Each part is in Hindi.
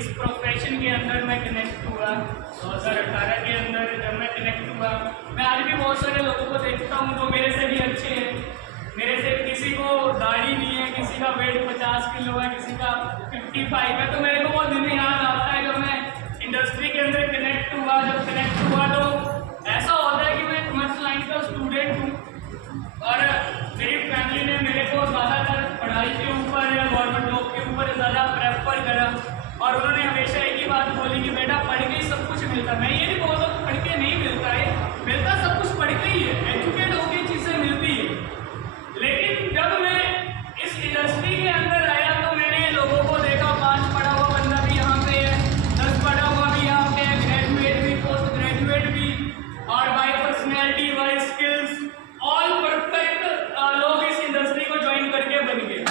इस प्रोफेशन के अंदर मैं कनेक्ट हुआ 2018 के अंदर। जब मैं कनेक्ट हुआ, मैं आज भी बहुत सारे लोगों को देखता हूँ जो मेरे से भी अच्छे हैं। मेरे से किसी को दाढ़ी नहीं है, किसी का वेट 50 किलो है, किसी का 55 है। तो मेरे को वो दिन याद आता है जब मैं इंडस्ट्री के अंदर कनेक्ट हुआ। जब कनेक्ट हुआ तो ऐसा होता है कि मैं कॉमर्स लाइन का स्टूडेंट हूँ और मेरी फैमिली ने मेरे को ज़्यादातर पढ़ाई के ऊपर या गवर्नमेंट जॉब के ऊपर ज़्यादा प्रेफर करा और उन्होंने हमेशा एक ही बात बोली कि बेटा पढ़ के ही सब कुछ मिलता। मैं ये नहीं बोलता पढ़ के नहीं मिलता है, मिलता सब कुछ पढ़ के ही है, एजुकेट होकर चीज़ें मिलती है। लेकिन जब मैं इस इंडस्ट्री के अंदर आया तो मैंने लोगों को देखा, 5 पढ़ा हुआ बंदा भी यहाँ पे है, 10 पढ़ा हुआ भी यहाँ पे है, ग्रेजुएट भी, पोस्ट ग्रेजुएट भी, और by personality, by skills all perfect लोग इस इंडस्ट्री को ज्वाइन करके बन गए।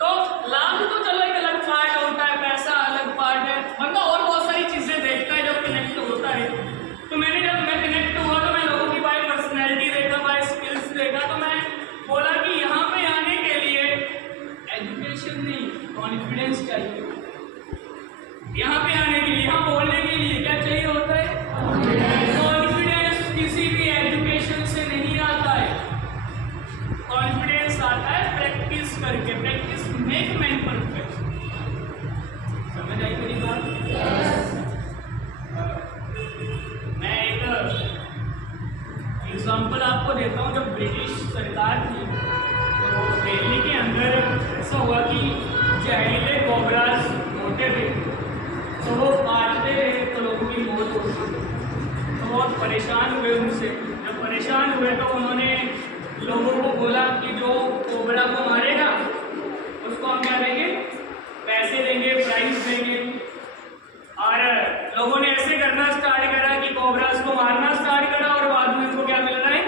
तो लाभ तो चलो एक अलग पार्ट होता है, पैसा अलग पार्ट है, बंदा और बहुत सारी चीज़ें देखता है जब कनेक्ट होता है। तो जब मैं कनेक्ट हुआ तो मैं लोगों की बाय पर्सनैलिटी देखा, बाय स्किल्स देखा, तो मैं बोला कि यहाँ पे आने के लिए एजुकेशन नहीं, कॉन्फिडेंस चाहिए। यहाँ पे आने के लिए, यहाँ बोलने के लिए क्या चाहिए होता है? कॉन्फिडेंस किसी भी एजुकेशन से नहीं आता है। कॉन्फिडेंस आता है प्रैक्टिस करके। Practice make man perfect. समझ आई मेरी बात? मैं एक एग्जाम्पल आपको देता हूँ। जब ब्रिटिश सरकार थी तो दिल्ली के अंदर ऐसा हुआ कि जहरीले कोबराज होते थे, तो वो काटते रहे तो लोगों की मौत होती थी। तो बहुत परेशान हुए उनसे। जब परेशान हुए तो उन्होंने लोगों को बोला कि जो कोबरा को मारेगा उसको हम क्या देंगे? पैसे देंगे, प्राइज देंगे। और लोगों ने ऐसे करना स्टार्ट करा कि कोबराज को मारना स्टार्ट करा और बाद में उनको क्या मिल रहा है?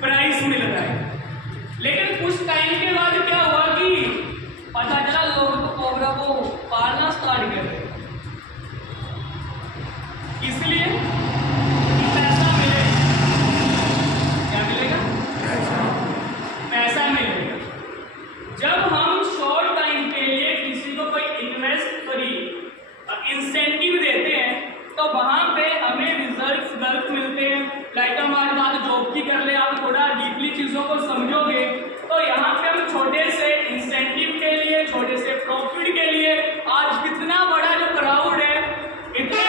प्राइज मिल रहा है। लेकिन कुछ टाइम के बाद क्या हुआ कि पता चला लोग तो कोबरा को पालना स्टार्ट कर रहे। इसलिए कि पैसा मिलेगा। क्या मिलेगा? पैसा मिलेगा। जब हम शॉर्ट टाइम के लिए किसी को कोई इन्वेस्ट करी इंसेंटिव देते हैं तो वहां पे हमें रिजल्ट गलत मिलते हैं। लाइक हमारे बात जॉब की कर ले, आप थोड़ा डीपली चीज़ों को समझोगे तो यहाँ पे हम छोटे से इंसेंटिव के लिए, छोटे से प्रॉफिट के लिए, आज कितना बड़ा जो क्राउड है, इतने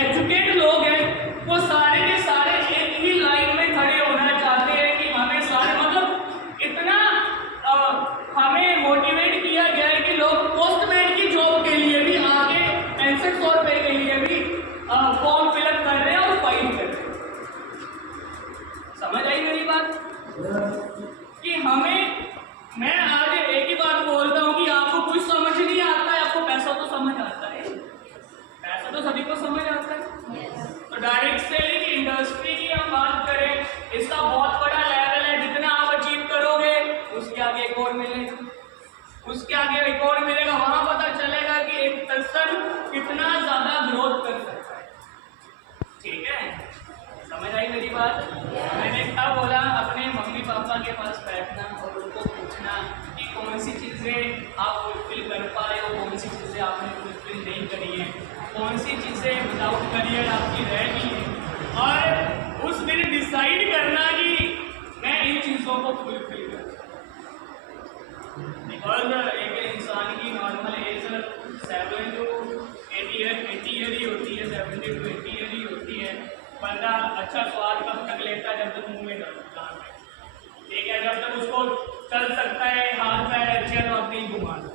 एजुकेट लोग हैं, वो सारे के सारे एक ही लाइन में खड़े होना चाहते हैं कि हमें सारे मतलब इतना हमें मोटिवेट किया गया है कि लोग पोस्टमैन की जॉब के लिए भी आगे 6500 रुपये के लिए भी फॉर्म फिलअप कर रहे हैं और फाइल कर रहे हैं। समझ आई मेरी बात? कि मैं आज एक ही बात बोलता हूँ कि आपको कुछ समझ नहीं आता है, आपको पैसा तो समझ आता है, पैसा तो सभी को समझ आता है। तो डायरेक्ट सेलिंग इंडस्ट्री की हम बात करें, इसका बहुत बड़ा लेवल है। जितना आप अचीव करोगे उसके आगे एक और मिलेगा, उसके आगे एक और मिलेगा। वहां पता चलेगा कि एक पर्सन कितना ज्यादा ग्रोथ कर सकता है। ठीक है, समझ आई मेरी बात? मैंने क्या बोला, अपने मम्मी पापा के पास बैठना और उनको पूछना कि कौन सी चीज़ें आप फुलफिल कर पा रहे हो, कौन सी चीज़ें आपने फुलफिल नहीं करी है, कौन सी चीज़ें विदाउट करियर आपकी रह गई है, और उस दिन डिसाइड करना कि मैं इन चीज़ों को फुलफिल कर। बिकॉज एक इंसान की नॉर्मल एज 7 to 80 ईयर ही होती है, 70 to 80 ईयर ही होती है। बंदा अच्छा स्वाद कब तक लेता है? जब तक मुंह में जाता है। ठीक है, जब तक उसको चल सकता है, हाथ पैर अच्छे तो अपनी घुमा दो।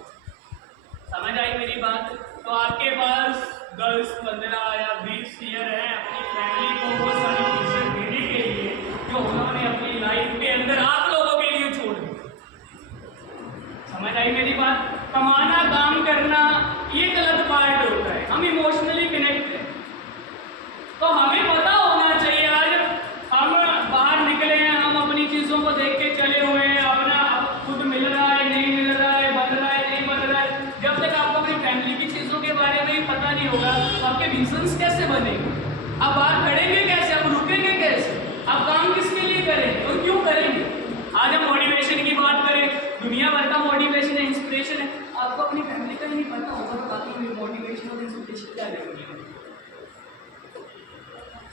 समझ आई मेरी बात? तो आपके पास गर्ल्स 15 या 20 ईयर है अपनी फैमिली को वो सारी चीज़ें देने के लिए जो उन्होंने अपनी लाइफ के अंदर आप लोगों के लिए छोड़ दी। समझ आई मेरी बात? कमाना, काम करना ये गलत पार्ट होता है। हम इमोशनली कनेक्ट हैं तो हमें पता होना चाहिए। आज हम बाहर निकले हैं, हम अपनी चीज़ों को देख के चले हुए हैं, अपना खुद मिल रहा है नहीं मिल रहा है, बन रहा है नहीं बन रहा है। जब तक आपको अपनी फैमिली की चीज़ों के बारे में ही पता नहीं होगा तो आपके विजन्स कैसे बनेंगे? आप बाहर खड़ेंगे कैसे? आप रुकेंगे कैसे? आप काम किसके लिए करेंगे और क्यों करेंगे? आज हम मोटिवेशन की बात करें, दुनिया भर का मोटिवेशन है, इंस्पिरेशन है, आपको अपनी फैमिली का ही नहीं पता होगा तो बाकी क्या देखनी है?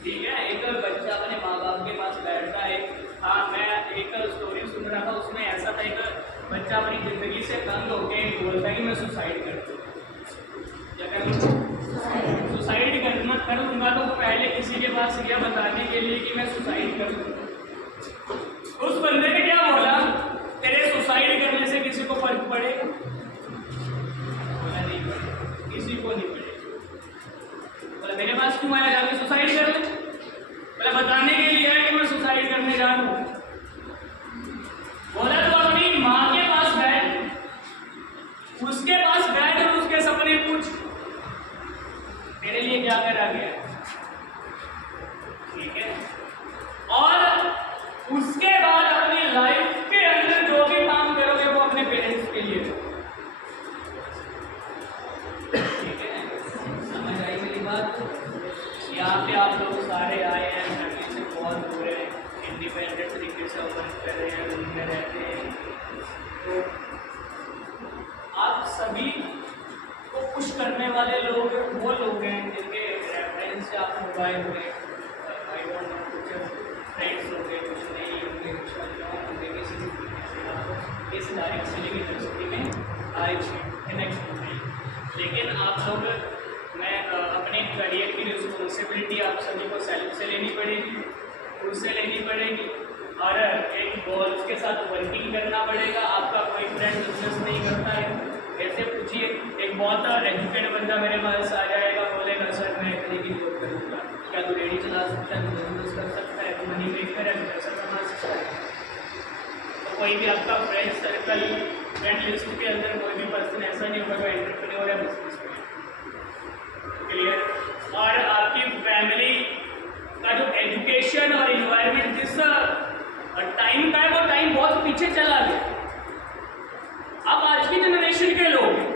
ठीक है, एक बच्चा अपने माँ बाप के पास बैठता है। हाँ, मैं एक स्टोरी सुन रहा था, उसमें ऐसा था एक बच्चा अपनी ज़िंदगी से तंग होकर बोलता है कि मैं सुसाइड कर दूँ। क्या करूँ? सुसाइड कर लूँगा। तो वो पहले किसी के पास गया बताने के लिए कि मैं सुसाइड कर लूँगा। उस बंदे ने क्या बोला, तेरे सुसाइड करने से किसी को फर्क पड़ेगा? बोला नहीं पड़ेगा, किसी को नहीं पड़ेगा। बोला मेरे पास क्यों आया, जाके सुसाइड कर ले? बोला बताने के लिए है कि मैं सुसाइड करने जा रहा हूँ। बोला तो अपनी माँ के पास बैठ, उसके पास बैठ और उसके सपने पूछ, मेरे लिए क्या करा गया। ठीक है, और उसके बाद अपनी लाइफ के अंदर जो भी काम करोगे वो अपने पेरेंट्स के लिए। ठीक है, समझ आई मेरी बात? यहाँ पे आप लोग सारे आए हैं, फैमिली से बहुत दूर हैं, इंडिपेंडेंट तरीके से वर्क कर रहे हैं, रूम में रहते हैं। तो आप सभी को खुश करने वाले लोग वो लोग हैं जिनके रेफरेंस से आप मोबाइल हुए, आई डोंट नो, कुछ फ्रेंड्स हो गए, कुछ नहीं होंगे, कुछ अनजान होंगे, किसी भी तरीके से आप इस डायरेक्ट से लेकर यूनिवर्सिटी में आए कनेक्ट हो गए। लेकिन आप लोग, मैं अपने करियर की रिस्पॉन्सिबिलिटी आप सभी को सेल्फ से लेनी पड़ेगी, खुद से लेनी पड़ेगी, और एक गोल्स के साथ वर्किंग करना पड़ेगा। आपका कोई फ्रेंड बिजनेस नहीं करता है, ऐसे पूछिए, एक बहुत एजुकेटेड बंदा मेरे पास आ जाएगा, बोलेगा सर मैं इतने की जॉब करूँगा, क्या तू रेडी चला सकता है, तू बिजनेस कर सकता है, तू मनी मेकर है, तू पैसा कमा सकता है। तो कोई भी आपका फ्रेंड सर्कल, फ्रेंड लिस्ट के अंदर कोई भी पर्सन ऐसा नहीं होगा जो एंटरप्रेन्योर है, बिजनेस में। क्लियर? और आपकी फैमिली का जो एजुकेशन और इन्वायरमेंट जिस टाइम का है, वो टाइम बहुत पीछे चला गया। अब आज की जनरेशन के लोग